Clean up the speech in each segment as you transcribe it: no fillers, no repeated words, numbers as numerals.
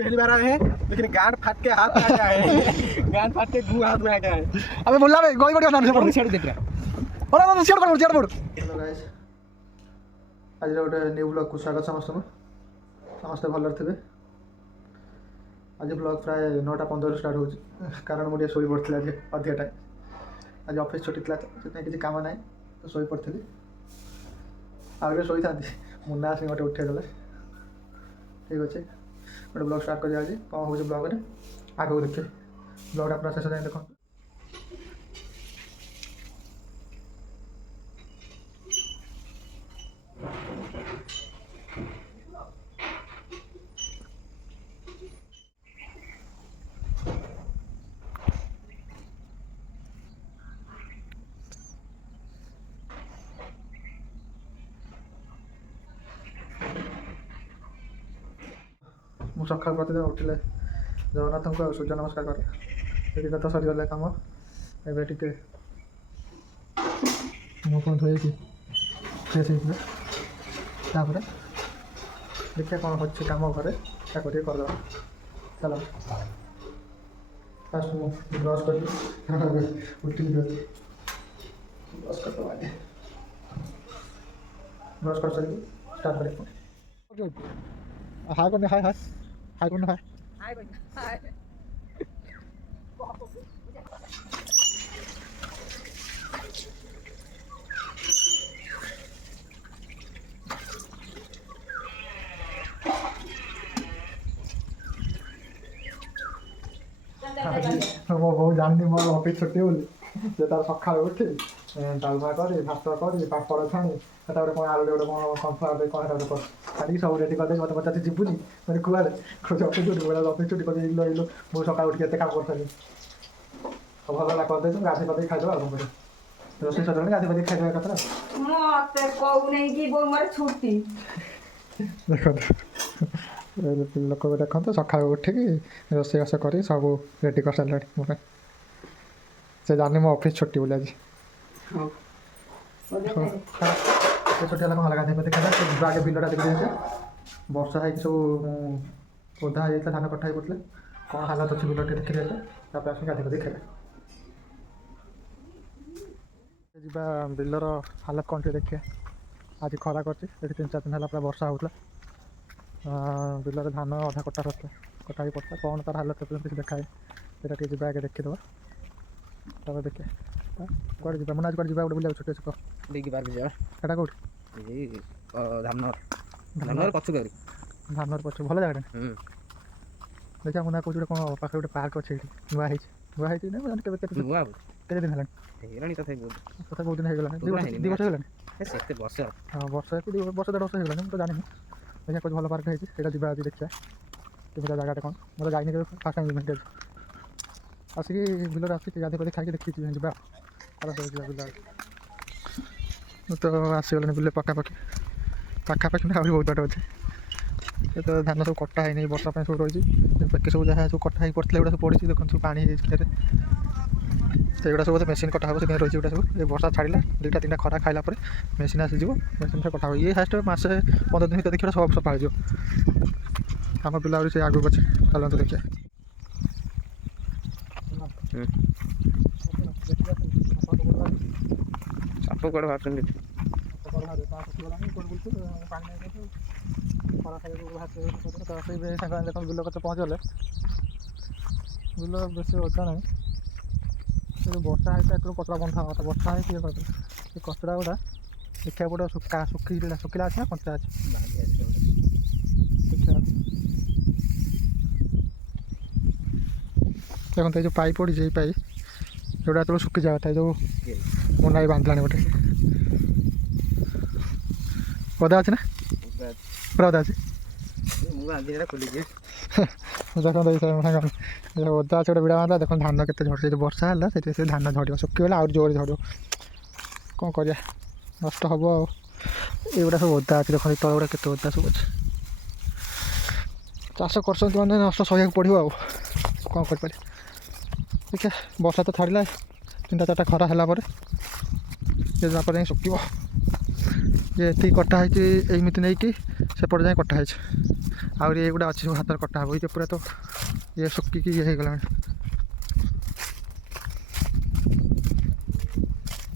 पहली बार आए हैं लेकिन गांड फाट के हाथ में आ गया है। गांड फाट के गु हाथ में आ गया है। अबे बोलला बे गोई बड़ी नाम से पड़ छेड़ देख रहा ओरा तो छेड़ पड़। हेलो गाइस, आज गोटे न्यू ब्लॉग को स्वागत समस्त भलर थे। आज ब्लॉग प्राय 9:15 स्टार्ट हो कारण मुझे शोई पड़ती आज अधिक टाइम। आज ऑफिस छुट्टी था तो किसी काम ना तो शोई पड़ी आगे शोई था मुन्ना आस गोटे उठेदेले। ठीक अच्छे गोटे ब्लॉग स्टार्ट कर दिया कौन हो ब्लॉग में आगे देखिए ब्लॉग अपना शेष जाए देखो। ମୁଁ ସକାଳ ପ୍ରତିଦିନ ଉଠିଲେ ଜଗନ୍ନାଥଙ୍କୁ ଆଉ ସୂର୍ଯ୍ୟ ନମସ୍କାର କରେ। ସେଠି କଥା ସରିଗଲେ କାମ ଏବେ ଟିକେ ମୁଁ କ'ଣ ଧୋଇକି ଫ୍ରେଶ୍ ହେଇଯିବେ ତାପରେ ଦେଖିବା କ'ଣ ଅଛି କାମ ଘରେ ତାକୁ ଟିକେ କରିଦେବା। ଚାଲ ଫାଷ୍ଟ ମୁଁ ବ୍ରସ୍ କରିବି ଉଠିକି ବ୍ରସ୍ କରିଦେବା ଆଗେ। ବ୍ରସ୍ କରିସାରିକି ଷ୍ଟାର୍ଟ କରିବା। हाय कौन हाय हाय हाय कौन हाय हाय कौन हाय मो बहुत जाननी मोर ऑफिस छुट्टी बोली से तार सकाळ उठी डालमा करी भात करी पापड़ छाणी सेटा गोटे कौन आलू गोटे कौन कनफ्लावर कौन गोटे कर छाड़ी सब रेडी करदे मत पचास जीवनी मैंने कुआड़े खोज ऑफिस छुट्टी बोला ऑफिस छुट्टी कर इलो मो सकाळ उठी केते काम करथली भल ला कर दे गाधी पदे खाइदो आ रोषेई सजने गाधी पदे खाइदो कथा मते कहू नहीं कि बो मोर छुट्टी देखो लोक देखते सकाळ उठिकी रोषेईबास कर सब रेडी कर सारे मोबाइल से जानी मो ऑफिस छुट्टी बोले आज छुट्टी है कौन गाधी देखा आगे बिलटा देखिए वर्षा है सब ओधा हो धान कटा ही पड़े कौन हालत अच्छे बिल देखी जाए आस गाधी पदी खेले जा बिलर हालत कौन टे देखिए। आज खरा कर 3-4 दिन है पूरा वर्षा होता बिलर धान अधा कटा कटा ही पड़ता कौन तार हालत किसी देखाए से जी आगे देखीदे तब देखिए कौन जा मुना कौन जा गोटे बुला छोटे छक देखी पार्क जाटा कौटी धानर पचुक धानर पचुक भल जगह देखा मुना कौन कौन पाखे गोटे पार्क अच्छे नुआ नुआ केते दिन है तथा बहुत दिन हो गला 2 वर्ष हो हाँ वर्ष 1.5 वर्ष हो तो जानी देखिए कुछ भल पार्क है जा आज देखिए केमिका जगह कौन मतलब जाइए फास्ट टाइम इवेंट आसिक बिलर आसी गाधी पदी खाई देखी जा बिल तो आसीगले बिल पखापाखि ना बहुत बाट अच्छे तो धान सब कटा है वर्षा सब रही बाकी सब जहाँ सब कटा ही पड़ता है सब पड़ी देखो सब पानी से सब मेसीन कटा हे रही है सब वर्षा छाड़ा 2-3 खरा खाइला मेसीन आसीज मेसीन से कटा हो ये फास्ट मासे 15 दिन भर देखिए सब सफा हो आम पिला से आगे अच्छे चलते देखिए साप कड़े बाहर बिल कत पहुँचले बिल बेस ओजा ना वर्षा है कचरा बंधा होता वर्षा है कचरा गुड़ा देखा पड़े सुखिला अच्छे कंचा अच्छे देखते जो पाइप पड़ी से पाइप जोड़ा तो सुखी जाता जो मुना बांधला गोटे पदा अच्छे ना ପୁରା ଓଦା ଅଛି। ଦେଖନ୍ତୁ ଓଦା ଅଛି ଗୋଟେ ବିଡ଼ା ମାରିଲା। ଦେଖନ୍ତୁ ଧାନ କେତେ ଝଡ଼ୁଛି। ଯଦି ବର୍ଷା ହେଲା ସେଥିରେ ସେ ଧାନ ଝଡ଼ିବ, ଶୁଖିଗଲେ ଆହୁରି ଜୋରରେ ଝଡ଼ିବ। କ'ଣ କରିବା, ନଷ୍ଟ ହେବ ଆଉ। ଏଇଗୁଡ଼ା ସବୁ ଓଦା ଅଛି, ଦେଖନ୍ତୁ ତଳ ଗୁଡ଼ା କେତେ ଓଦା ସବୁ ଅଛି। ଚାଷ କରୁଛନ୍ତି ମାନେ ନଷ୍ଟ ସହିବାକୁ ପଡ଼ିବ ଆଉ, କ'ଣ କରିପାରିବା। ଦେଖିଆ ବର୍ଷା ତ ଛାଡ଼ିଲା, 3-4ଟା ଖରା ହେଲା ପରେ ତାପରେ ଯାଇ ଶୁଖିବ। ଯେ ଏତିକି କଟା ହେଇଛି ଏମିତି ନେଇକି ସେପଟେ ଯାଇ କଟା ହେଇଛି, ଆହୁରି ଏଇଗୁଡ଼ା ଅଛି ସବୁ ହାତରେ କଟା ହେବ। ପୁରା ତ ଇଏ ଶୁଖିକି ଇଏ ହେଇଗଲାଣି।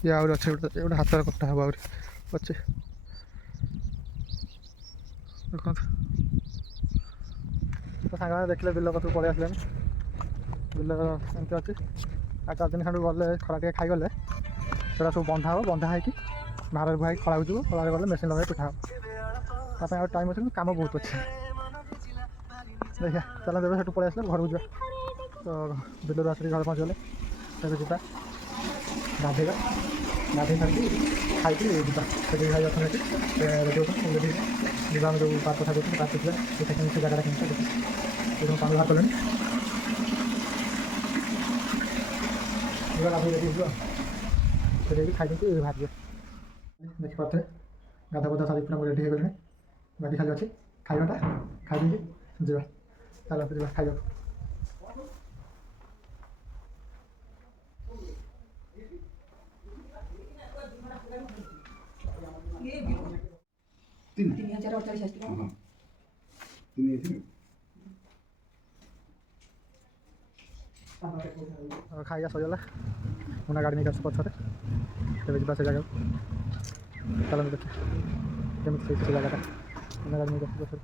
ଇଏ ଆହୁରି ଅଛି, ଏଗୁଡ଼ା ହାତରେ କଟା ହେବ ଆହୁରି ଅଛି। ଦେଖନ୍ତୁ ତ ସାଙ୍ଗମାନେ ଦେଖିଲେ ବିଲ ପାଖକୁ ପଳେଇ ଆସିଲେଣି। ବିଲ ଏମିତି ଅଛି, ଆଉ 4 ଦିନ ଖଣ୍ଡୁ ଗଲେ ଖରା ଟିକେ ଖାଇଗଲେ ସେଗୁଡ଼ା ସବୁ ବନ୍ଧା ହେବ। ବନ୍ଧା ହେଇକି ଭାରରେ ବୁହା ହେଇକି ଖଳାକୁ ଯିବ। ଖଳାରେ ଗଲେ ମେସିନ୍ ଲଗାଇ ପିଠା ହେବ। ତା ପାଇଁ ଆଉ ଟାଇମ୍ ଅଛି, କିନ୍ତୁ କାମ ବହୁତ ଅଛି। ଦେଖିଆ ଚାଲ ଦେବେ, ସେଠୁ ପଳେଇ ଆସିଲେ ଘରକୁ ଯିବା। ତ ବିଲରୁ ଆସିକି ଘରେ ପହଞ୍ଚିଗଲେ ସେଠୁ ଯିବା ଗାଧୋଇବା। ଗାଧୋଇ ସାରିକି ଖାଇକି ଯିବା। ସେଠି ଖାଇ ଅଛନ୍ତି, ସେଠି ରେଡ଼ି ଅଛନ୍ତି। ରେଡ଼ି ଯିବା ଆମେ ଯେଉଁ ପାର୍କ କଥା କହୁଛନ୍ତି, ପାର୍କ ଯିବା। ସେଇଟା କେମିତି ସେ ଜାଗାଟା କେମିତି ଦେଖି ସେଠୁ ପାଣି ବାହାର କଲେଣି। ଯିବା ଗାଧୋଇ ରେଡ଼ି ଯିବା। ସେଠି ଖାଇଦେଇକି ବାହାରିଯିବା। ଦେଖିପାରୁଥିବେ ଗାଧା ପାଧା ସାରିକି ପୁରା ରେଡ଼ି ହେଇଗଲେଣି। ବାକି ଖାଲି ଅଛି ଖାଇବାଟା, ଖାଇଦେଇକି ଯିବା। ଚାଲନ୍ତୁ ଯିବା ଖାଇବାକୁ। ଖାଇବା ସରିଗଲା, ମୁନା ଗାଡ଼ି ନେଇକି ଆସୁ ପଛରେ। ତେବେ ଯିବା ସେ ଜାଗାକୁ। ଚାଲନ୍ତୁ ଦେଖିବା କେମିତି ହେଇଛି ସେ ଜାଗାଟା। ମୁନା ଗାଡ଼ି ନେଇକି ଆସୁ ପଛରେ।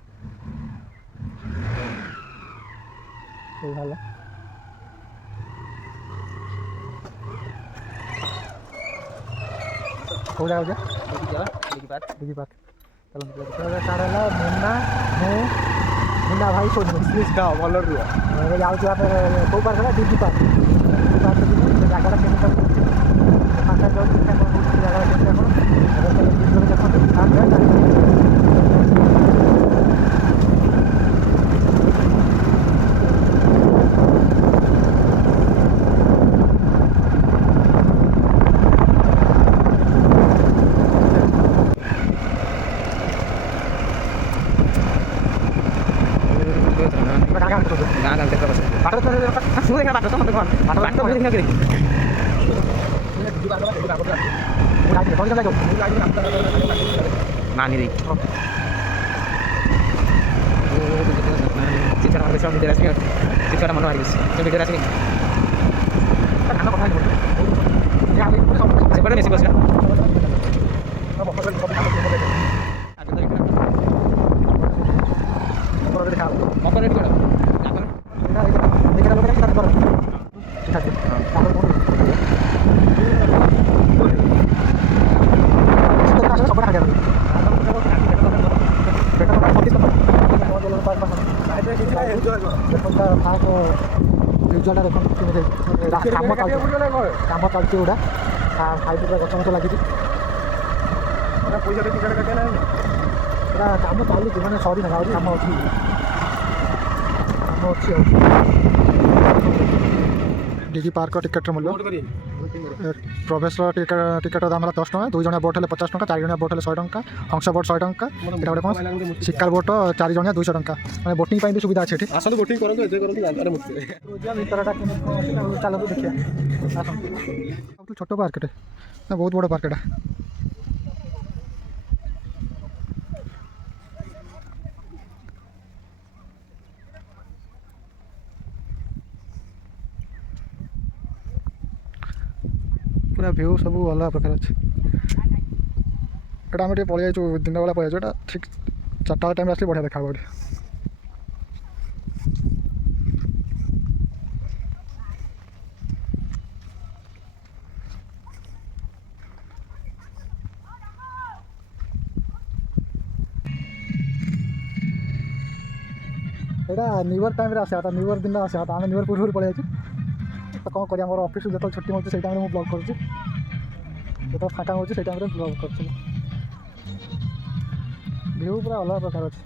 ଏଇ ହେଲା କେଉଁ ଜାଗା ଯିବା? Digi park. ଚାଲନ୍ତୁ ଷ୍ଟାର୍ଟ ହେଲା। ମୁନା ଭାଇ ଶୋନି ଭଲ ରୁହ। ଏବେ ଯାଉଛୁ ଆମେ କେଉଁ ପାର୍କ ହେଲା? Digi park. ଡିଗି ପାର୍କ ଯିବେ। ସେ ଜାଗାଟା କେମିତି ଅଛି, ଫାଙ୍କା ଯାଉଛି ସେ ଜାଗାଟା କେମିତି ଆପଣ ଦେଖନ୍ତୁ। ରିଜଲ୍ଟଟା ଦେଖନ୍ତୁ କେମିତି କାମ ଚାଲିଛି ଗୁଡ଼ା। ସାଇଡ଼୍ ପୁରା ଗଛ ମଛ ଲାଗିଛି। ପଇସା ଟିକେଟ୍ କାଟିବା ନାହିଁ, ପୁରା କାମ ଚାଲିଛି, ମାନେ ସରି ନାହିଁ, ଆହୁରି କାମ ଅଛି। ଡିଗି ପାର୍କ ଟିକେଟ୍ର ମୂଲ୍ୟ ପ୍ରବେଶର ଟିକେଟ୍ର ଦାମ ହେଲା 10 ଟଙ୍କା। 2 ଜଣିଆ ବୋଟ୍ ହେଲେ 50 ଟଙ୍କା, 4 ଜଣିଆ ବୋଟ୍ ହେଲେ 100 ଟଙ୍କା, ହଂସ ବୋଟ୍ 100 ଟଙ୍କା। ଏଇଟା ଗୋଟେ କ'ଣ ଶିକାର ବୋଟ୍ 4 ଜଣିଆ 200 ଟଙ୍କା। ମାନେ ବୋଟିଂ ପାଇଁ ବି ସୁବିଧା ଅଛି ଏଠି। ଆସନ୍ତୁ ବୋଟିଂ କରନ୍ତୁ, ଏତେ କରନ୍ତୁ। ଭିତରଟା ଚାଲନ୍ତୁ ଦେଖିବା। ଆସନ୍ତୁ। ଛୋଟ ପାର୍କଟେ ନା ବହୁତ ବଡ଼ ପାର୍କଟା। ପୁରା ଭିଉ ସବୁ ଅଲଗା ପ୍ରକାର ଅଛି। ଏଇଟା ଆମେ ଟିକେ ପଳେଇ ଯାଇଛୁ, ଦିନ ବେଳା ପଳେଇ ଯାଇଛୁ। ଏଇଟା ଠିକ୍ 4ଟା ଟାଇମ୍ରେ ଆସିଲେ ବଢ଼ିଆ ଦେଖା ହେବ ଏଠି। ଏଇଟା ନ୍ୟୁ ଇୟର୍ ଟାଇମ୍ରେ ଆସିବା କଥା, ନ୍ୟୁ ଇୟର୍ ଦିନ ଆସିବା କଥା। ଆମେ ନ୍ୟୁ ଇୟର୍ ପୂର୍ବରୁ ପଳେଇ ଯାଇଛୁ। ତ କ'ଣ କରିବା, ଆମର ଅଫିସରୁ ଯେତେବେଳେ ଛୁଟି ମିଳୁଛି ସେଇ ଟାଇମ୍ରେ ମୁଁ ବ୍ଲଗ୍ କରୁଛି। ଯେତେବେଳେ ଫାଙ୍କା ହେଉଛି ସେଇ ଟାଇମ୍ରେ ବ୍ଲଗ୍ କରୁଛି। ଭିଉ ପୁରା ଅଲଗା ପ୍ରକାର ଅଛି।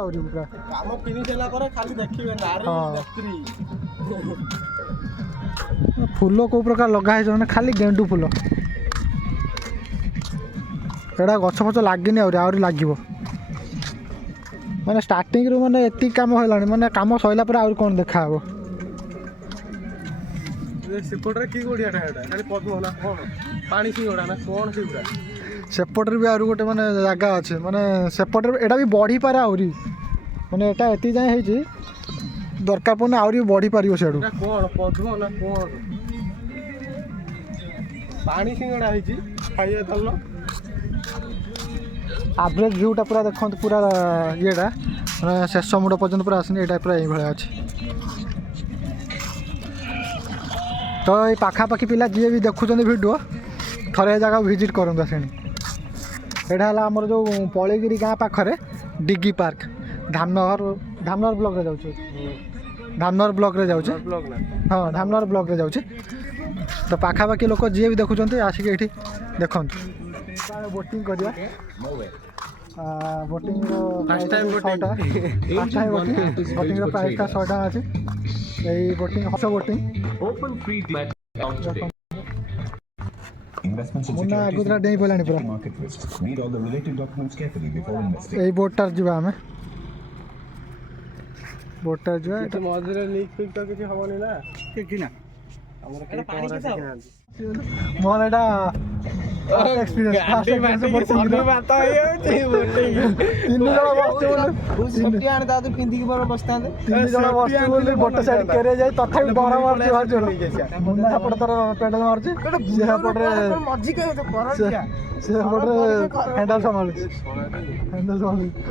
ଆହୁରି ପୁରା କାମ ଫିନିଶ ହେଲା ପରେ ଖାଲି ଦେଖିବେ ନାରୀ ଯାତ୍ରୀ। ଫୁଲ କୋଉ ପ୍ରକାର ଲଗା ହେଇଛି ମାନେ ଖାଲି ଗେଣ୍ଡୁ ଫୁଲ। ଏଇଟା ଗଛ ଫଛ ଲାଗିନି ଆହୁରି ଲାଗିବ। ମାନେ ଷ୍ଟାର୍ଟିଂରୁ ମାନେ ଏତିକି କାମ ହେଲାଣି ମାନେ କାମ ସରିଲା ପରେ ଆହୁରି କ'ଣ ଦେଖାହେବ। ସେପଟରେ କି ଗଡ଼ିଆଟା ଏଇଟା ଖାଲି ପଦ୍ମ ନା କ'ଣ ପାଣି ସିଙ୍ଗଡ଼ା ନା କ'ଣ ସେଗୁଡ଼ା? ସେପଟରେ ବି ଆହୁରି ଗୋଟେ ମାନେ ଜାଗା ଅଛି ମାନେ ସେପଟରେ ଏଇଟା ବି ବଢ଼ିପାରେ ଆହୁରି ମାନେ ଏଇଟା ଏତିକି ଯାଏଁ ହେଇଛି ଦରକାର ପଡ଼ିଲେ ଆହୁରି ବଢ଼ିପାରିବ ସିଆଡ଼ୁ। କ'ଣ ପଦ୍ମ ନା କ'ଣ ପାଣି ସିଙ୍ଗଡ଼ା ହେଇଛି ଖାଇବା ଚାଲ। ଆଭରେଜ ଭିଉଟା ପୁରା ଦେଖନ୍ତୁ ପୁରା ଇଏଟା ମାନେ ଶେଷ ମୁଣ୍ଡ ପର୍ଯ୍ୟନ୍ତ ପୁରା ଆସିନି। ଏଇଟା ପୁରା ଏଇଭଳିଆ ଅଛି। ତ ଏଇ ପାଖାପାଖି ପିଲା ଯିଏ ବି ଦେଖୁଛନ୍ତି ଭିଡ଼ିଓ ଥରେ ଏ ଜାଗାକୁ ଭିଜିଟ୍ କରନ୍ତୁ ଆସିଣି। ଏଇଟା ହେଲା ଆମର ଯେଉଁ ପଳେଇଗିରି ଗାଁ ପାଖରେ ଡିଗି ପାର୍କ ଧାମନଗର ବ୍ଲକରେ ଯାଉଛି। ଧାମନଗର ବ୍ଲକରେ ଯାଉଛି। ହଁ ଧାମନଗର ବ୍ଲକରେ ଯାଉଛି। ତ ପାଖାପାଖି ଲୋକ ଯିଏ ବି ଦେଖୁଛନ୍ତି ଆସିକି ଏଇଠି ଦେଖନ୍ତୁ। ବୋଟିଂ କରିବା ବୋଟିଂର ବୋଟିଂର ପ୍ରାଇସ୍ଟା 100 ଟଙ୍କା ଅଛି। ଏଇ ବୋଟିଂ ହସ ବୋଟିଂ ମୁନା ଆଗୁତୁରା ଡେଇଁ ପଡ଼ିଲାଣି ପୁରା। ଏଇ ବୋଟ୍ଟାରେ ଯିବା ଆମେ ବୋଟ୍ଟାରେ ଯିବା। ମଝିରେ ଲିକ୍ ଫିକ୍ ତ କିଛି ହବନି ନା କିଛି ନା ଆମର ମୋର ଏଇଟା ଗୋଟେ ସାଇଡ୍ କେରେ ଯାଇ ତଥାପି ଡର ମାରୁଛି ସେପଟେ ତାର ପେଡାଲ ମାରୁଛି ସେପଟରେ ହ୍ୟାଣ୍ଡେଲ ସମ୍ଭାଳୁଛି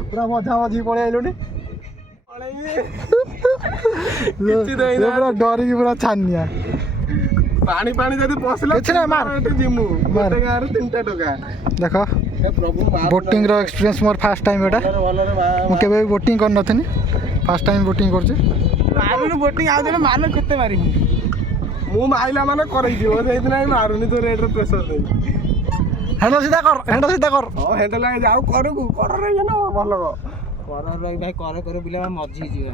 ପୁରା ମଝା ମଝିକି ପଳେଇ ଆଇଲୁଣି ପୁରା ଡରିକି ପୁରା ଛାନିଆ। ପାଣି ଯଦି ପଶିଲା ଯିମୁ ଗୋଟେ ଗାଁରେ 3ଟା ଟଙ୍କା। ଦେଖ ବୋଟିଂର ଏକ୍ସପିରିଏନ୍ସ ମୋର ଫାର୍ଷ୍ଟ ଟାଇମ୍ ଏଇଟା। ମୁଁ କେବେ ବି ବୋଟିଂ କରିନଥିଲି ଫାର୍ଷ୍ଟ ଟାଇମ୍ ବୋଟିଂ କରୁଛି। ବୋଟିଂ ଆଉ ଜଣେ ମାନ କେତେ ମାରିବୁ ମୁଁ ମାଇଲା ମାନେ କରେଇଯିବ ସେଇଥିପାଇଁ ମାରୁନି ତୋ ରେଟ୍ରେ ପ୍ରେସର ଦେବି। ହ୍ୟାଣ୍ଡେଲ ସିଧା କର ହଁ ହ୍ୟାଣ୍ଡେଲ ଯାଉ କରକୁ କରରେ ଭଲ ଭାଇ କରେ ବୁଲା ମଝି ଯିବା।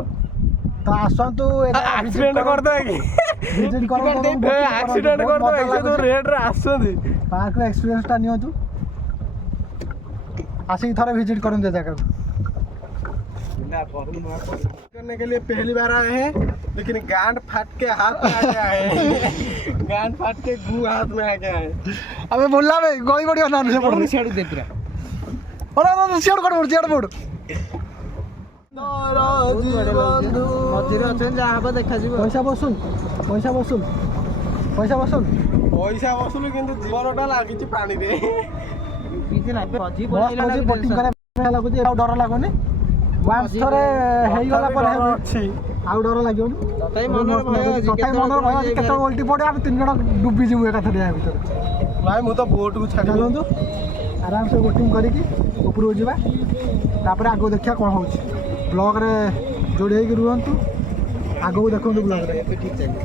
ତ ଆସନ୍ତୁ ଆକ୍ସିଡେଣ୍ଟ କରିଦେବା କି ଆକ୍ସିଡେଣ୍ଟ କରିଦେବା ରେଟ୍ରେ ଆସନ୍ତି। ପାର୍କର ଏକ୍ସପିରିଏନ୍ସଟା ନିଅନ୍ତୁ ଆସିକି ଥରେ ଭିଜିଟ୍ କରନ୍ତୁ ଏ ଜାଗାକୁ। करने के लिए पहली बार आए हैं लेकिन गांड फाट के हाथ में आ गया है गांड फाट के गु हाथ में आ गया है। अबे बोलला बे गली बड़ी ना से पड़ छेड़ दे पूरा ओला सियाड़ कर बोड़ मझिरे अछन जा हबा देखा जिवो पैसा वसूल किंतु जीवनटा लागिची पानी रे किछि ना मझी पळैला ना बोटिंग करे लागुची आ डर लागोनी वान्स थरे हेई गला पर अछि आ डर लागियोनी ततै मनर भय अछि केतो उल्टी पड़े हम 3 जण डुबी जिमु एका थरे आ भीतर भाई मु तो बोट को छाडी चलंतु आराम से बोटिंग करिकी ऊपर जिबा तापर आगो देखिया कोन होउची ब्लॉग रे जोड़ी होगी रुहतु आगू देखो ब्लॉग रे ठीक चलिए।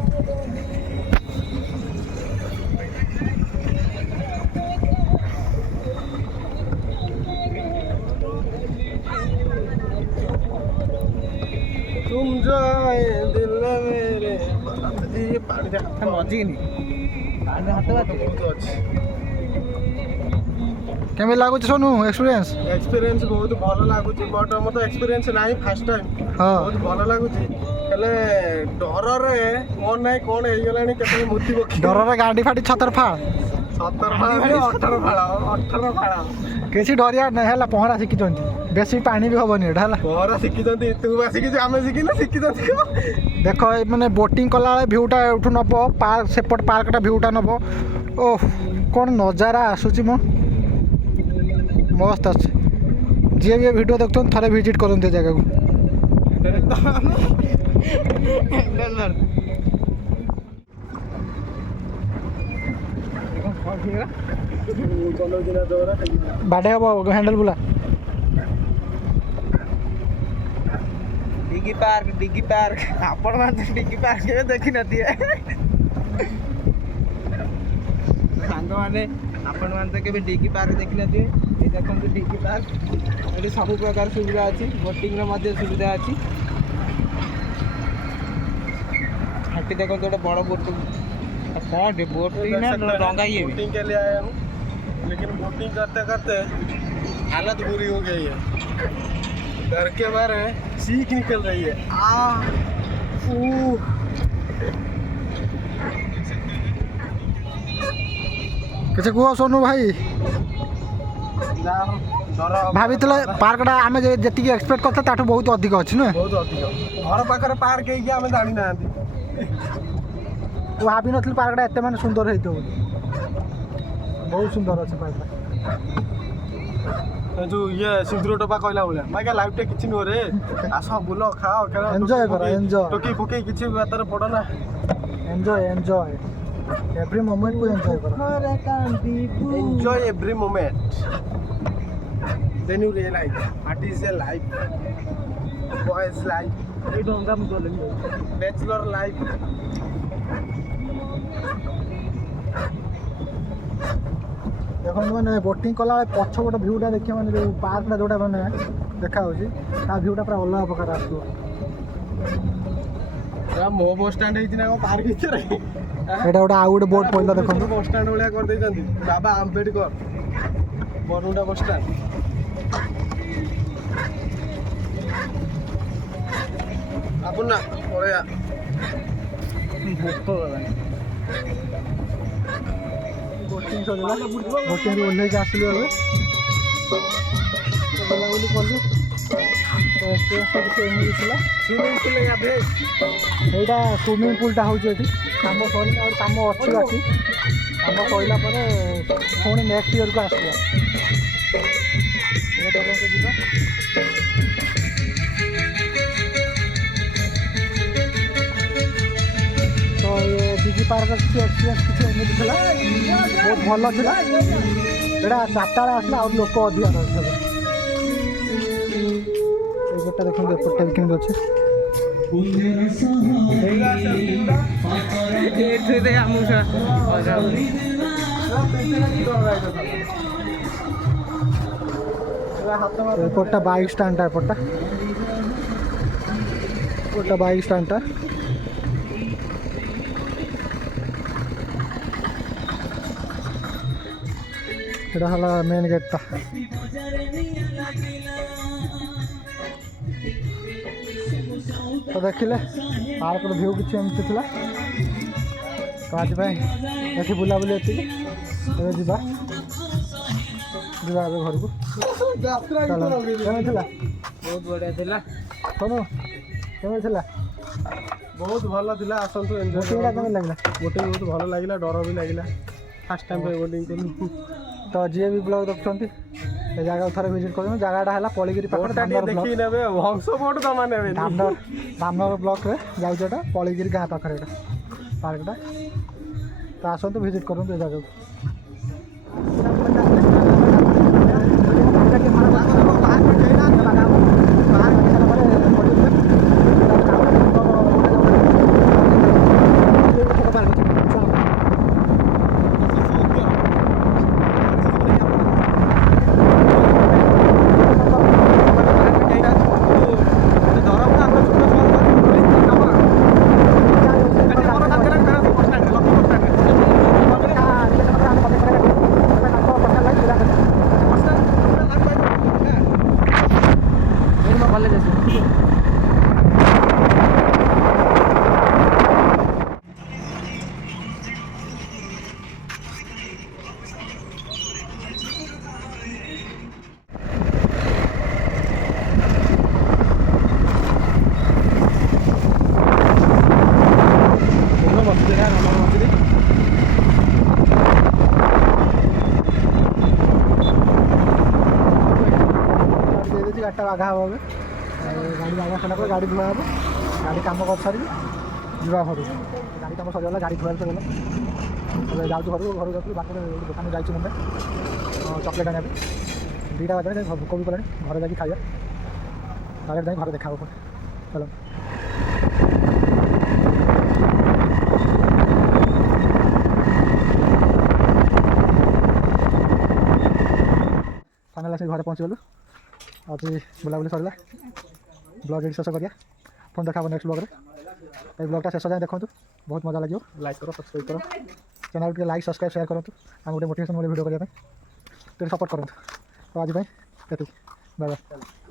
तुम जो आए दिल मेरे ये पानी हाथ मजी नहीं पानी हाथ बात बहुत अच्छी केमे लागु सोनू एक्सपीरियंस बहुत भल लागु बट मोर तो एक्सपीरियंस नाही फर्स्ट टाइम बहुत भल लागु हेले डर रे मोर नाही कोन हेई गलानी केते मुति बखी डर रे गाडी फाटी 17 फाळ 18 फाळ केसी डरिया नै हला पहरा सिकी चंती बेसी पानी भी होबनी एटा हला पहरा सिकी चंती तू बा सिकी आमे सिकी ना सिकी चंती देखो माने बोटिंग कला व्यूटा उठु नबो पार्क सेपट पार्कटा व्यूटा नबो ओह कोन नजारा आसुची मो मस्त अच्छे जी भी वीडियो देखते थे विजिट करूँ जगह को बाडे हम हैंडल बुला डिगी पार्क आपण मान डिगी पार्क के देखि नथि सांग मैंने आपण मैंने तो केबे डिगी पार्क देखि नथिबे ए देखंतु डिगी पार्क एठी सब प्रकार सुविधा अछि बोटिंग रे मध्ये सुविधा अछि हटी देखंतु एटा बड़ बोटिंग कौन डे बोटिंग ना डंगा ये बोटिंग के लिए आया हूँ लेकिन बोटिंग करते करते हालत बुरी हो गई है घर के बारे सीख निकल रही है किसी कुह सोनू भाई भाभी पार्कटा आम जी एक्सपेक्ट करते ताठू बहुत अधिक अच्छी नुहे बहुत अधिक घर पाखे पार्क है आम जानी ना भाभी नी पार्कटा एत मान सुंदर होती बहुत सुंदर अच्छे पार्कटा जो ये सिंदूर टपा कहला भाया भाई लाइफ किसी नुह रे आस बुल खाओ खेल एंजॉय करो एंजॉय टोकी फुकी किसी बात पड़ ना एंजॉय एंजॉय एवरी मोमेंट को एंजॉय करो enjoy every moment then you realize what is a life boys life bachelor life देखो मैंने बोटिंग कला पछ गोटे भ्यूटा देखिए मैंने जो पार्कटा जोटा मैंने देखा भ्यूटा पूरा अलग प्रकार आसो मो बस स्टैंड है पार्क भीतर एटा गोटे आउ गोटे बोट पड़ला देखो बस स्टैंड भाया कर देइछंती बाबा आंबेडकर बरुंडा बस स्टैंड अपन ना पळया बोटिंग सरिला बोटिंग ओल्हे के आसिलु ଏବେ ବୁଲାବୁଲି କଲୁ এইটা সুইমিং পুলটা হচ্ছে এটি কাম সରିଲା আর কাম ଅଛି বাকি কাম সରିଲା ପରେ ପୁଣି ନେକ୍ସଟ ଇୟରକୁ ଆସିବା ଯିବା तो ये डिगी पार्क किसी एक्सपीरियंस किसी एमती था बहुत भल था यहाँ 4टा आसला और लोक अधिक एपटा देखो एपटा भी केमती अच्छे एपटा बाइक स्टैंड एपटा बाइक स्टैंड এটা হলো মেন গেটটা তো দেখিলে পার্কর ভিউ কিছু এমতি ଥିଲା তো আজ ପାଇଁ এଠି ବୁଲାବୁଲି ଏତିକି ଏବେ ଯିବା ଏବେ ଘରକୁ କେମିତି ଥିଲା बहुत बढ़िया थिला ଶୁଣୁ କେମିତି ଥିଲା बहुत भल थिला आसंतु एंजॉय ବୋଟିଂଟା କେମିତି ଲାଗିଲା बोटिंग बहुत भल लागिला डर भी लागिला फर्स्ट टाइम पे बोटिंग कलु तो जी भी ब्लॉग देखुଛନ୍ତି ए जगह थरे विजिट करूँ जगहटा है पलिगिरी पाखर देखी नेबे हंस बोट तो माने धामनगर ब्लॉक रे जाउछटा पलिगिरी गाँ पाखर एटा पार्कटा तो आसंतु विजिट करूँ ए जगह गाड़ीटा बाघा हम ए गाड़ी बाघा सारा गाड़ी धुआ हम गाड़ी कम कर सारी जा घर गाड़ी कम सरीगला गाड़ी धुआ सरीगला जाऊँ घर घर जाऊँ बाटे दुकान जाइए मुझे चॉकलेट आने 2टा बजे भोक भी कलानी घर जाकि खाइबा डायरेक्ट जाए घर देखा चलो घरे पहुँचगलु आज बुलाबुली सरला ब्लॉग एडी शेष करिया पुणी देखा नेक्स्ट ब्लॉग ये ब्लॉगटा शेष जाए देखो बहुत मजा लगे लाइक करो सब्सक्राइब करो चैनल के लाइक सब्सक्राइब शेयर करूँ आम गोटे मोटिवेशन वीडियो करने तो सपोर्ट करूँ तो आज बाय बाय।